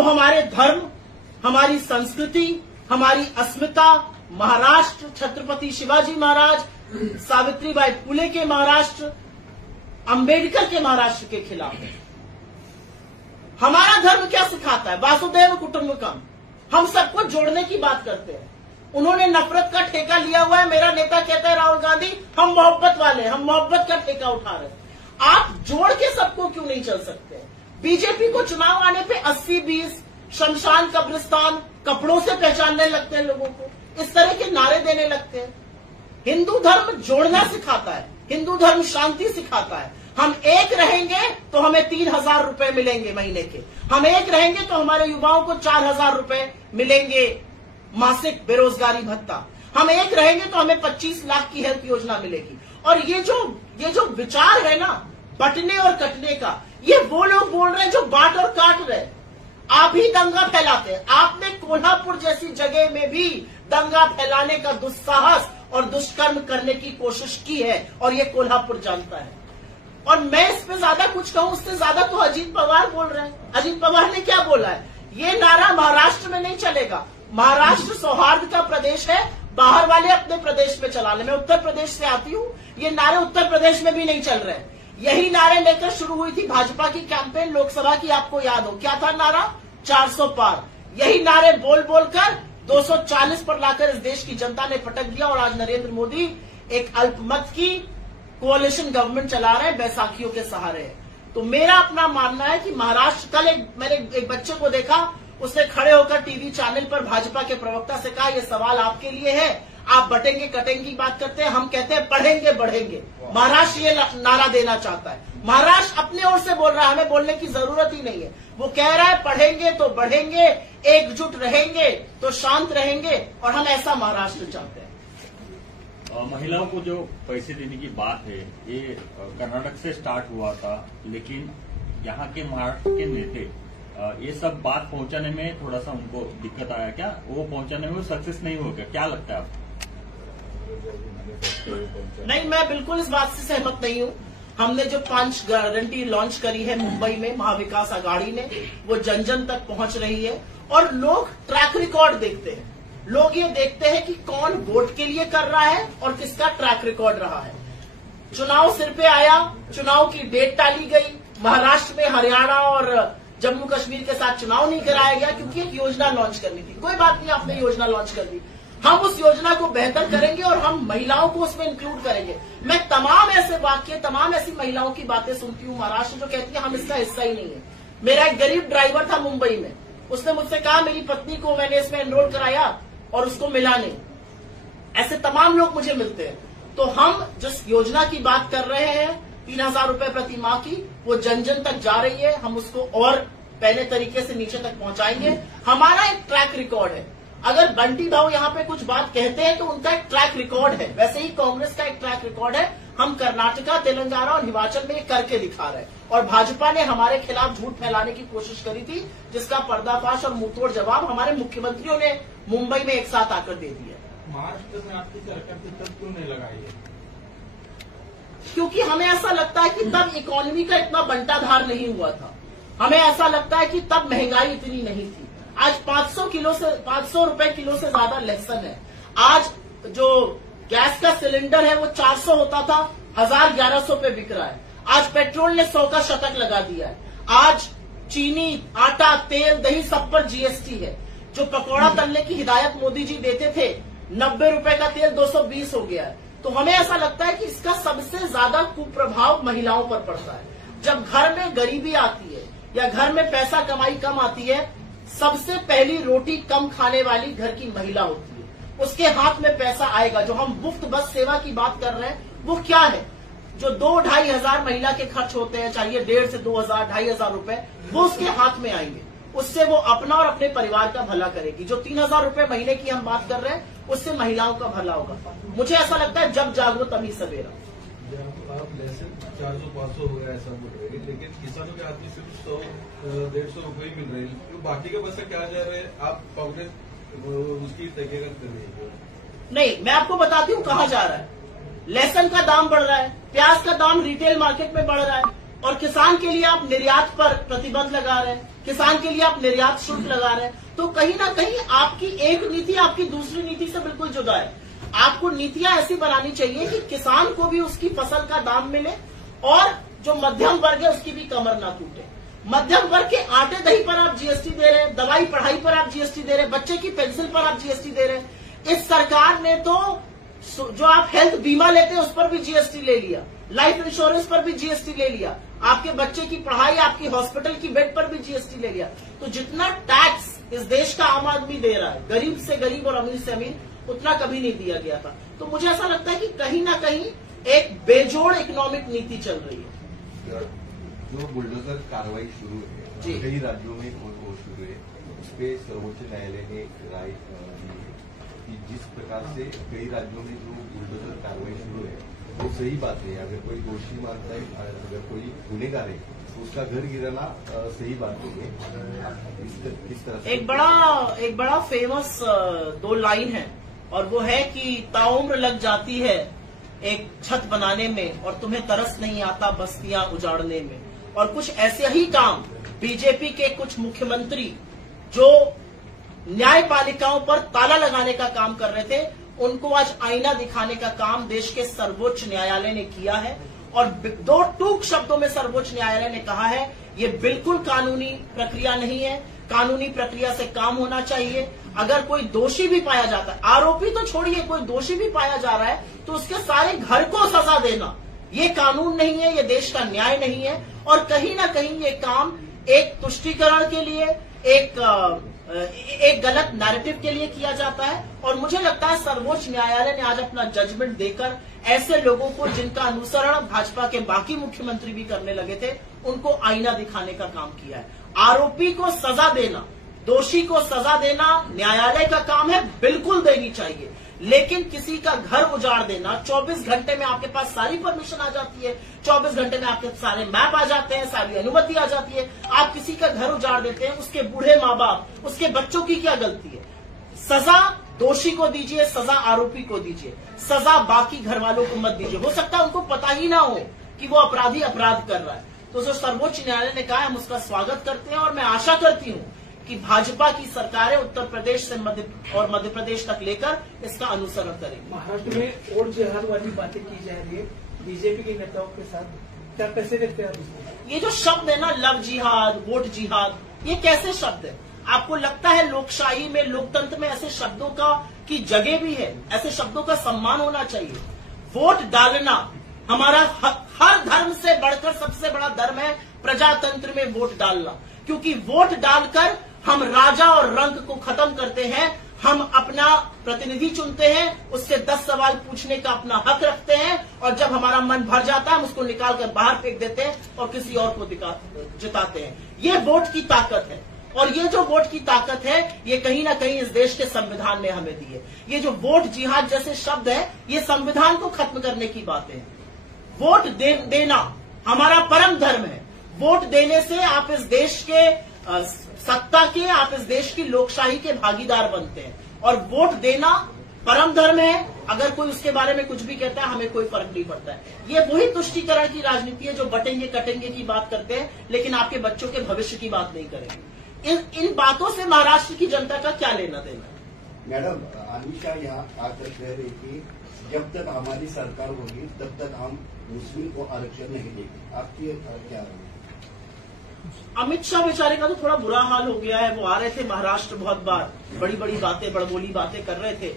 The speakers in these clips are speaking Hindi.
वो हमारे धर्म, हमारी संस्कृति, हमारी अस्मिता, महाराष्ट्र, छत्रपति शिवाजी महाराज, सावित्रीबाई फुले के महाराष्ट्र, अंबेडकर के महाराष्ट्र के खिलाफ है। हमारा धर्म क्या सिखाता है? वासुदेव कुटुंबकम। हम सबको जोड़ने की बात करते हैं। उन्होंने नफरत का ठेका लिया हुआ है। मेरा नेता कहता है राहुल गांधी, हम मोहब्बत वाले, हम मोहब्बत का ठेका उठा रहे हैं। आप जोड़ के सबको क्यों नहीं चल सकते? बीजेपी को चुनाव आने पे 80-20, शमशान कब्रिस्तान, कपड़ों से पहचानने लगते हैं लोगों को, इस तरह के नारे देने लगते हैं। हिंदू धर्म जोड़ना सिखाता है, हिंदू धर्म शांति सिखाता है। हम एक रहेंगे तो हमें 3,000 रुपए मिलेंगे महीने के, हम एक रहेंगे तो हमारे युवाओं को 4,000 रुपए मिलेंगे मासिक बेरोजगारी भत्ता, हम एक रहेंगे तो हमें 25 लाख की हेल्थ योजना मिलेगी। और ये जो विचार है ना बंटने और कटने का, ये वो लोग बोल रहे हैं जो बांट और काट रहे। आप ही दंगा फैलाते हैं। आपने कोल्हापुर जैसी जगह में भी दंगा फैलाने का दुस्साहस और दुष्कर्म करने की कोशिश की है, और ये कोल्हापुर जानता है। और मैं इस पे ज्यादा कुछ कहूं, उससे ज्यादा तो अजीत पवार बोल रहे हैं। अजीत पवार ने क्या बोला है? ये नारा महाराष्ट्र में नहीं चलेगा। महाराष्ट्र सौहार्द का प्रदेश है, बाहर वाले अपने प्रदेश में चला ले। मैं उत्तर प्रदेश से आती हूँ, ये नारे उत्तर प्रदेश में भी नहीं चल रहे। यही नारे लेकर शुरू हुई थी भाजपा की कैंपेन लोकसभा की, आपको याद हो क्या था नारा? 400 पार। यही नारे बोल बोलकर 240 पर लाकर इस देश की जनता ने पटक दिया। और आज नरेंद्र मोदी एक अल्पमत की कोalition गवर्नमेंट चला रहे हैं, बैसाखियों के सहारे। तो मेरा अपना मानना है कि महाराष्ट्र, कल मैंने एक बच्चे को देखा, उसने खड़े होकर टीवी चैनल पर भाजपा के प्रवक्ता से कहा, ये सवाल आपके लिए है, आप बटेंगे कटेंगे की बात करते हैं, हम कहते हैं पढ़ेंगे बढ़ेंगे। महाराष्ट्र ये नारा देना चाहता है। महाराष्ट्र अपने ओर से बोल रहा है, हमें बोलने की जरूरत ही नहीं है। वो कह रहा है पढ़ेंगे तो बढ़ेंगे, एकजुट रहेंगे तो शांत रहेंगे, और हम ऐसा महाराष्ट्र चाहते हैं। महिलाओं को जो पैसे देने की बात है, ये कर्नाटक से स्टार्ट हुआ था, लेकिन यहाँ के महाराष्ट्र के नेता ये सब बात पहुंचाने में थोड़ा सा उनको दिक्कत आया क्या? वो पहुंचाने में सक्सेस नहीं हो गया, क्या लगता है आपको? नहीं, मैं बिल्कुल इस बात से सहमत नहीं हूँ। हमने जो 5 गारंटी लॉन्च करी है मुंबई में महाविकास आघाड़ी ने, वो जन जन तक पहुंच रही है। और लोग ट्रैक रिकॉर्ड देखते हैं। लोग ये देखते हैं कि कौन वोट के लिए कर रहा है और किसका ट्रैक रिकॉर्ड रहा है। चुनाव सिर पे आया, चुनाव की डेट टाली गई, महाराष्ट्र में हरियाणा और जम्मू कश्मीर के साथ चुनाव नहीं कराया गया क्योंकि एक योजना लॉन्च करनी थी। कोई बात नहीं, आपने योजना लॉन्च कर दी, हम उस योजना को बेहतर करेंगे और हम महिलाओं को उसमें इंक्लूड करेंगे। मैं तमाम ऐसे वाक्य, तमाम ऐसी महिलाओं की बातें सुनती हूँ महाराष्ट्र जो कहती है हम इसका हिस्सा ही नहीं है। मेरा एक गरीब ड्राइवर था मुंबई में, उसने मुझसे कहा मेरी पत्नी को मैंने इसमें एनरोल कराया और उसको मिला नहीं। ऐसे तमाम लोग मुझे मिलते हैं। तो हम जिस योजना की बात कर रहे हैं 3,000 रुपए प्रति माह की, वो जन जन तक जा रही है। हम उसको और पहले तरीके से नीचे तक पहुंचाएंगे। हमारा एक ट्रैक रिकॉर्ड है। अगर बंटी भाऊ यहाँ पे कुछ बात कहते हैं तो उनका एक ट्रैक रिकॉर्ड है, वैसे ही कांग्रेस का एक ट्रैक रिकॉर्ड है। हम कर्नाटका, तेलंगाना और हिमाचल में ये करके दिखा रहे हैं। और भाजपा ने हमारे खिलाफ झूठ फैलाने की कोशिश करी थी, जिसका पर्दाफाश और मुंहतोड़ जवाब हमारे मुख्यमंत्रियों ने मुंबई में एक साथ आकर दे दिया। महाराष्ट्र में आपकी सरकार की तब क्यों नहीं लगाई है? क्योंकि हमें ऐसा लगता है कि तब इकोनॉमी का इतना बंटाधार नहीं हुआ था। हमें ऐसा लगता है कि तब महंगाई इतनी नहीं थी। आज 500 रुपए किलो से ज्यादा लहसुन है। आज जो गैस का सिलेंडर है वो 400 होता था, 1,000-1,100 पे बिक रहा है। आज पेट्रोल ने 100 का शतक लगा दिया है। आज चीनी, आटा, तेल, दही सब पर जीएसटी है। जो पकौड़ा तलने की हिदायत मोदी जी देते थे, 90 रुपए का तेल 220 हो गया है। तो हमें ऐसा लगता है कि इसका सबसे ज्यादा कुप्रभाव महिलाओं पर पड़ता है। जब घर में गरीबी आती है या घर में पैसा कमाई कम आती है, सबसे पहली रोटी कम खाने वाली घर की महिला होती है। उसके हाथ में पैसा आएगा। जो हम मुफ्त बस सेवा की बात कर रहे हैं वो क्या है? जो 2-2.5 हजार महिला के खर्च होते हैं, चाहिए 1,500 से 2,000, 2,500 रुपए, वो उसके हाथ में आएंगे। उससे वो अपना और अपने परिवार का भला करेगी। जो 3,000 रुपए महीने की हम बात कर रहे हैं, उससे महिलाओं का भला होगा। मुझे ऐसा लगता है जब जागो तभी सवेरा। आप लहसुन 400-500 हो गया ऐसा बोल रहे हैं, लेकिन किसानों के हाथ में सिर्फ 100-150 रुपए ही मिल रहे हैं। तो बाकी का पैसा क्या जा रहे हैं? आप कांग्रेस उसकी तहकीकात कर रही है? नहीं, मैं आपको बताती हूँ कहाँ जा रहा है। लहसुन का दाम बढ़ रहा है, प्याज का दाम रिटेल मार्केट में बढ़ रहा है, और किसान के लिए आप निर्यात पर प्रतिबंध लगा रहे हैं, किसान के लिए आप निर्यात शुल्क लगा रहे हैं, तो कहीं ना कहीं आपकी एक नीति आपकी दूसरी नीति से बिल्कुल जुदा है। आपको नीतियां ऐसी बनानी चाहिए कि किसान को भी उसकी फसल का दाम मिले और जो मध्यम वर्ग है उसकी भी कमर ना टूटे। मध्यम वर्ग के आटे दही पर आप जीएसटी दे रहे हैं, दवाई पढ़ाई पर आप जीएसटी दे रहे हैं, बच्चे की पेंसिल पर आप जीएसटी दे रहे हैं। इस सरकार ने तो जो आप हेल्थ बीमा लेते हैं उस पर भी जीएसटी ले लिया, लाइफ इंश्योरेंस पर भी जीएसटी ले लिया, आपके बच्चे की पढ़ाई, आपकी हॉस्पिटल की बेड पर भी जीएसटी ले लिया। तो जितना टैक्स इस देश का आम आदमी दे रहा है, गरीब से गरीब और अमीर से अमीर, उतना कभी नहीं दिया गया था। तो मुझे ऐसा लगता है कि कहीं ना कहीं एक बेजोड़ इकोनॉमिक नीति चल रही है। जो बुलडोजर कार्रवाई शुरू है कई राज्यों में वो शुरू है, उस पर सर्वोच्च न्यायालय ने राय दी है कि जिस प्रकार से कई राज्यों में जो बुलडोजर कार्रवाई शुरू है वो सही बात है। अगर कोई दोषी मानता है, अगर कोई गुनेगार है तो उसका घर गिराना सही बात नहीं है। इस तरह से एक बड़ा फेमस 2 लाइन है और वो है कि ताउम्र लग जाती है एक छत बनाने में और तुम्हें तरस नहीं आता बस्तियां उजाड़ने में। और कुछ ऐसे ही काम बीजेपी के कुछ मुख्यमंत्री जो न्यायपालिकाओं पर ताला लगाने का काम कर रहे थे, उनको आज आईना दिखाने का काम देश के सर्वोच्च न्यायालय ने किया है। और 2 टूक शब्दों में सर्वोच्च न्यायालय ने कहा है ये बिल्कुल कानूनी प्रक्रिया नहीं है, कानूनी प्रक्रिया से काम होना चाहिए। अगर कोई दोषी भी पाया जाता है, आरोपी तो छोड़िए, कोई दोषी भी पाया जा रहा है तो उसके सारे घर को सजा देना ये कानून नहीं है, ये देश का न्याय नहीं है। और कहीं ना कहीं ये काम एक तुष्टीकरण के लिए, एक गलत नैरेटिव के लिए किया जाता है। और मुझे लगता है सर्वोच्च न्यायालय ने आज अपना जजमेंट देकर ऐसे लोगों को जिनका अनुसरण भाजपा के बाकी मुख्यमंत्री भी करने लगे थे, उनको आईना दिखाने का काम किया है। आरोपी को सजा देना, दोषी को सजा देना न्यायालय का काम है, बिल्कुल देनी चाहिए। लेकिन किसी का घर उजाड़ देना, 24 घंटे में आपके पास सारी परमिशन आ जाती है, 24 घंटे में आपके सारे मैप आ जाते हैं, सारी अनुमति आ जाती है, आप किसी का घर उजाड़ देते हैं, उसके बूढ़े माँ बाप, उसके बच्चों की क्या गलती है? सजा दोषी को दीजिए, सजा आरोपी को दीजिए, सजा बाकी घर वालों को मत दीजिए। हो सकता है उनको पता ही ना हो कि वो अपराधी अपराध कर रहा है। तो जो सर्वोच्च न्यायालय ने कहा, हम उसका स्वागत करते हैं और मैं आशा करती हूँ कि भाजपा की सरकारें उत्तर प्रदेश से मध्य प्रदेश तक लेकर इसका अनुसरण करेंगी। महाराष्ट्र में और जिहाद वाली बातें की जा रही है बीजेपी के नेताओं के साथ, क्या कैसे देखते हैं आप इसको? ये जो शब्द है ना, लव जिहाद, वोट जिहाद, ये कैसे शब्द है? आपको लगता है लोकशाही में, लोकतंत्र में ऐसे शब्दों की जगह भी है? ऐसे शब्दों का सम्मान होना चाहिए। वोट डालना हमारा हर धर्म से बढ़कर सबसे बड़ा धर्म है, प्रजातंत्र में वोट डालना। क्योंकि वोट डालकर हम राजा और रंग को खत्म करते हैं, हम अपना प्रतिनिधि चुनते हैं, उससे 10 सवाल पूछने का अपना हक रखते हैं, और जब हमारा मन भर जाता है हम उसको निकालकर बाहर फेंक देते हैं और किसी और को जिताते हैं। ये वोट की ताकत है। और ये जो वोट की ताकत है, ये कहीं ना कहीं इस देश के संविधान ने हमें दी है। ये जो वोट जिहाद जैसे शब्द है, ये संविधान को खत्म करने की बातें हैं। वोट देना हमारा परम धर्म है। वोट देने से आप इस देश के सत्ता के, आप इस देश की लोकशाही के भागीदार बनते हैं। और वोट देना परम धर्म है। अगर कोई उसके बारे में कुछ भी कहता है, हमें कोई फर्क नहीं पड़ता है। ये वही तुष्टीकरण की राजनीति है जो बटेंगे कटेंगे की बात करते हैं, लेकिन आपके बच्चों के भविष्य की बात नहीं करेंगे। इन बातों से महाराष्ट्र की जनता का क्या लेना देना? मैडम, अमित शाह यहाँ आकर कह रहे कि जब तक हमारी सरकार होगी तब तक हम मुस्लिम को आरक्षण नहीं देंगे। आपकी क्या राय? अमित शाह बेचारे का तो थोड़ा बुरा हाल हो गया है। वो आ रहे थे महाराष्ट्र बहुत बार, बड़ी बड़ी बातें, बड़बोली बातें कर रहे थे,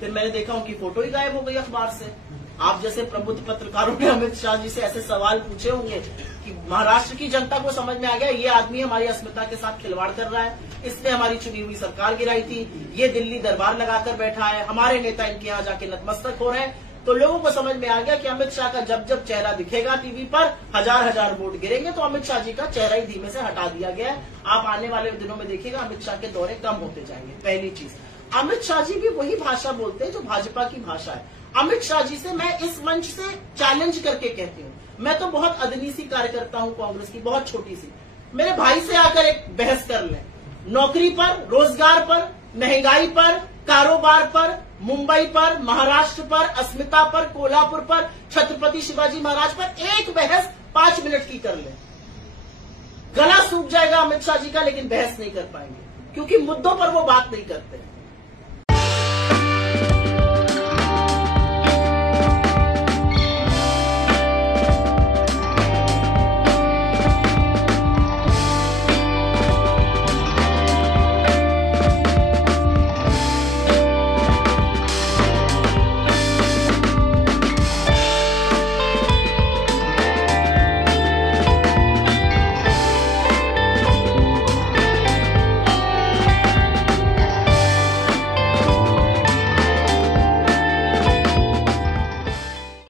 फिर मैंने देखा उनकी फोटो ही गायब हो गई अखबार से। आप जैसे प्रबुद्ध पत्रकारों ने अमित शाह जी से ऐसे सवाल पूछे होंगे कि महाराष्ट्र की जनता को समझ में आ गया ये आदमी हमारी अस्मिता के साथ खिलवाड़ कर रहा है, इसने हमारी चुनी हुई सरकार गिराई थी, ये दिल्ली दरबार लगाकर बैठा है, हमारे नेता इनके यहाँ जाके नतमस्तक हो रहे हैं। तो लोगों को समझ में आ गया कि अमित शाह का जब जब चेहरा दिखेगा टीवी पर, हजार वोट गिरेंगे। तो अमित शाह जी का चेहरा ही धीमे से हटा दिया गया है। आप आने वाले दिनों में देखिएगा अमित शाह के दौरे कम होते जाएंगे। पहली चीज, अमित शाह जी भी वही भाषा बोलते हैं जो भाजपा की भाषा है। अमित शाह जी से मैं इस मंच से चैलेंज करके कहती हूँ, मैं तो बहुत अदनी सी कार्यकर्ता हूँ कांग्रेस की, बहुत छोटी सी। मेरे भाई से आकर एक बहस कर लें, नौकरी पर, रोजगार पर, महंगाई पर, कारोबार पर, मुंबई पर, महाराष्ट्र पर, अस्मिता पर, कोल्हापुर पर, छत्रपति शिवाजी महाराज पर एक बहस 5 मिनट की कर ले। गला सूख जाएगा अमित शाह जी का, लेकिन बहस नहीं कर पाएंगे क्योंकि मुद्दों पर वो बात नहीं करते हैं।